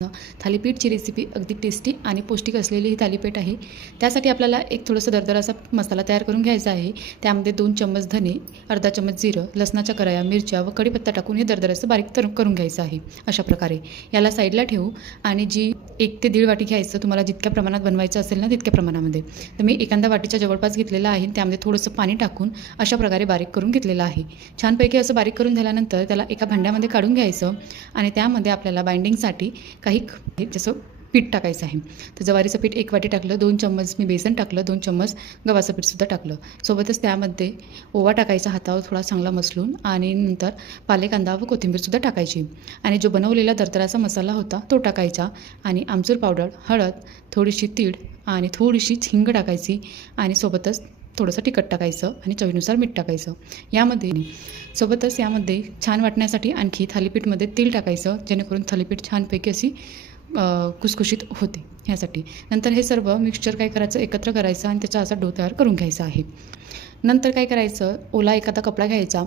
थालीपीठची recipe अगदी tasty आणि पौष्टिक असलेली ही थालीपीठ आहे। त्यासाठी आपल्याला एक थोडंसं दरदरा असा मसाला तयार करून घ्यायचा आहे। त्यामध्ये 2 चम्मच धने, अर्धा चम्मच जिरं, लसणाच्या कळ्या, मिरच्या व कढीपत्ता टाकून हे दरदराचं बारीक करून घ्यायचं आहे। अशा प्रकारे याला साईडला ठेवू आणि जी 1 ते 1.5 वाटी घ्यायचं, तुम्हाला जितक्या प्रमाणात बनवायचं असेल ना तितक्या प्रमाणामध्ये। तर मी एखाद्या वाटीच्या जवळपास घेतलेला आहे, त्यामध्ये थोडंसं पाणी टाकून अशा प्रकारे बारीक करून घेतलेलं आहे। छानपैकी असं बारीक करून झाल्यानंतर त्याला एका भांड्यामध्ये काढून घ्यायचं आणि त्यामध्ये आपल्याला बाइंडिंगसाठी काही जसं पीठ टाकायचं आहे। तर ज्वारीचं पीठ 1 वाटी टाकलं, 2 चम्मच मी बेसन टाकलं, 2 चम्मच गव्हाचं पीठसुद्धा टाकलं। सोबतच त्यामध्ये ओवा टाकायचा हातावर थोडा चांगला मसलून आणि नंतर पालेकांदा व कोथिंबीरसुद्धा टाकायची आणि जो बनवलेला दरदराचा मसाला होता तो टाकायचा आणि आमचूर पावडर, हळद, थोडीशी तीळ आणि थोडीशी हिंग टाकायची आणि सोबतच थोडंसं तिखट टाकायचं आणि चवीनुसार मीठ टाकायचं। सोबतच यामध्ये छान वाटण्यासाठी आणखी थालीपीठमध्ये तीळ टाकायचं, जेणेकरून थालीपीठ छानपैकी अशी खुसखुशीत होते ह्यासाठी। नंतर हे सर्व मिक्सचर काय करायचं, एकत्र करायचं आणि त्याचा असा डो तयार करून घ्यायचा आहे। नंतर काय करायचं, ओला एखादा कपडा घ्यायचा,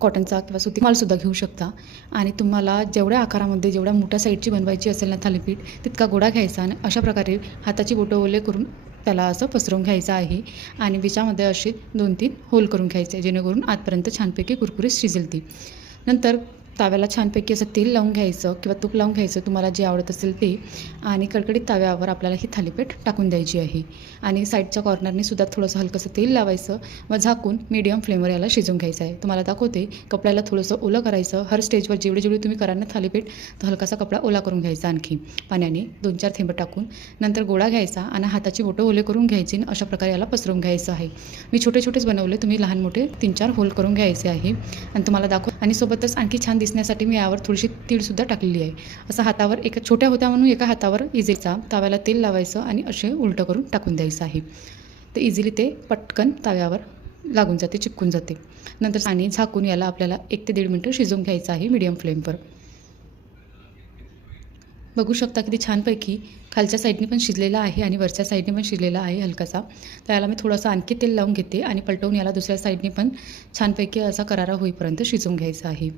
कॉटनचा किंवा सुती मालसुद्धा घेऊ शकता आणि तुम्हाला जेवढ्या आकारामध्ये जेवढ्या मोठ्या साईजची बनवायची असेल ना थालीपीठ, तितका गोळा घ्यायचा आणि अशा प्रकारे हाताची बोटं ओले करून त्याला असं पसरवून घ्यायचं आहे आणि त्याच्यामध्ये असे 2-3 होल करून घ्यायचे, जेणेकरून आतपर्यंत छानपैकी कुरकुरीत शिजेल ती। नंतर ताव्याला छानपैकी असं तेल लावून घ्यायचं किंवा तूप लावून घ्यायचं, तुम्हाला जे आवडत असेल ते, आणि कडकडीत ताव्यावर आपल्याला ही थालीपीठ टाकून द्यायची आहे आणि साईडच्या कॉर्नरने सुद्धा थोडंसं हलकंसं तेल लावायचं व झाकून मीडियम फ्लेमवर याला शिजवून घ्यायचं आहे। तुम्हाला दाखवते, कपड्याला थोडंसं ओलं करायचं। हर स्टेजवर जेवढे तुम्ही कराल ना थालीपीठ, तर हलकासा कपडा ओला करून घ्यायचा आणखी पाण्याने 2-4 थेंब टाकून। नंतर गोळा घ्यायचा आणि हाताची बोटं ओले करून घ्यायची आणि अशा प्रकारे याला पसरवून घ्यायचं आहे। मी छोटेच बनवले, तुम्ही लहान मोठे 3-4 होल करून घ्यायचे आहे आणि तुम्हाला दाखव आणि सोबतच आणखी छान दिसण्यासाठी मी यावर थोडीशी तीळसुद्धा टाकलेली आहे। असं हातावर एका छोट्या होत्या म्हणून एका हातावर इझीचा ताव्याला तेल लावायचं आणि असे उलटं करून टाकून द्यायचं आहे। तर इझिली ते पटकन ताव्यावर लागून जाते, चिपकून जाते। नंतर आणि झाकून याला आपल्याला 1 ते 1.5 मिनिटं शिजवून घ्यायचं आहे मीडियम फ्लेमवर। बघू शकता किती छानपैकी खालच्या साईडने पण शिजलेला आहे आणि वरच्या साईडने पण शिजलेला आहे हलकासा। तर याला मी थोडंसं आणखी तेल लावून घेते आणि पलटवून याला दुसऱ्या साईडने पण छानपैकी असा करारा होईपर्यंत शिजवून घ्यायचा आहे।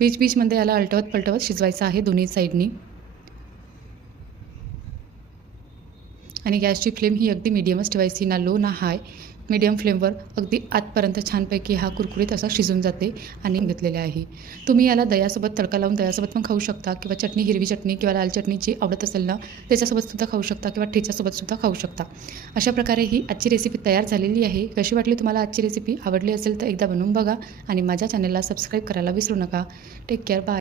बीचमध्ये याला पलटवत शिजवायचं आहे दोन्ही साईडनी आणि गॅसची फ्लेम ही अगदी मीडियमच ठेवायची, ना लो ना हाय, मीडियम फ्लेमवर अगदी आतपर्यंत छानपैकी हा कुरकुरीत असा शिजून जाते आणि घेतलेले आहे। तुम्ही याला दह्यासोबत तडका लावून दह्यासोबत पण खाऊ शकता किंवा चटणी, हिरवी चटणी किंवा लाल चटणी जी आवडत असेल ना त्याच्यासोबतसुद्धा खाऊ शकता किंवा ठेच्यासोबतसुद्धा खाऊ शकता। अशा प्रकारे ही आजची रेसिपी तयार झालेली आहे। कशी वाटली तुम्हाला आजची रेसिपी? आवडली असेल तर एकदा बनवून बघा आणि माझ्या चॅनलला सबस्क्राईब करायला विसरू नका। Take care, bye.